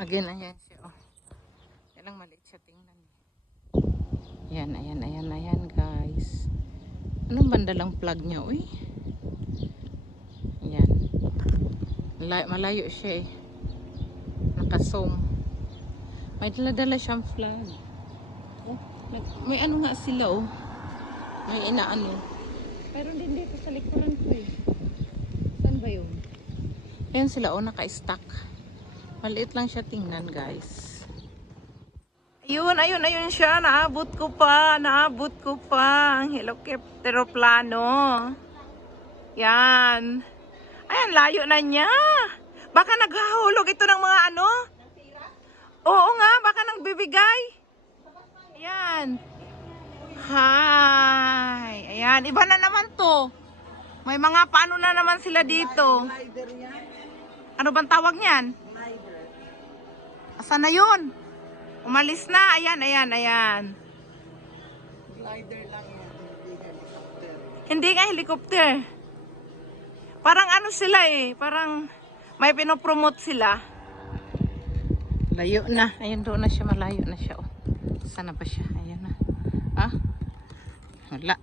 Again, ayan siya. Oh. Yan lang maliit siya tingnan. Ayan, ayan, ayan, ayan guys. Anong bandalang plug niya? Uy. Ayan. Malayo siya eh. Nakasong. May dala-dala siyang flag. Oh, may ano nga sila oh. May inaano. Pero din dito sa likuran ko eh. Saan ba yun? Ayan sila oh, naka-stack. Maliit lang siya tingnan guys. Ayun, ayun, ayun siya. Naabot ko pa. Naabot ko pa. Ang helicopteroplano. Yan. Ayan, layo na niya. Baka naghahulog ito ng mga ano? Oo nga, baka nang bibigay. Ayan. Hi. Ayan, iba na naman to. May mga paano na naman sila dito. Ano bang tawag niyan? Asan na yun? Umalis na. Ayan, ayan, ayan. Glider lang yan, hindi helicopter. Hindi nga helicopter. Parang ano sila eh. Parang may pinopromote sila. Layo na. Ayun doon na siya. Malayo na siya. Oh. Sana ba siya? Ayan na. Ah? Wala.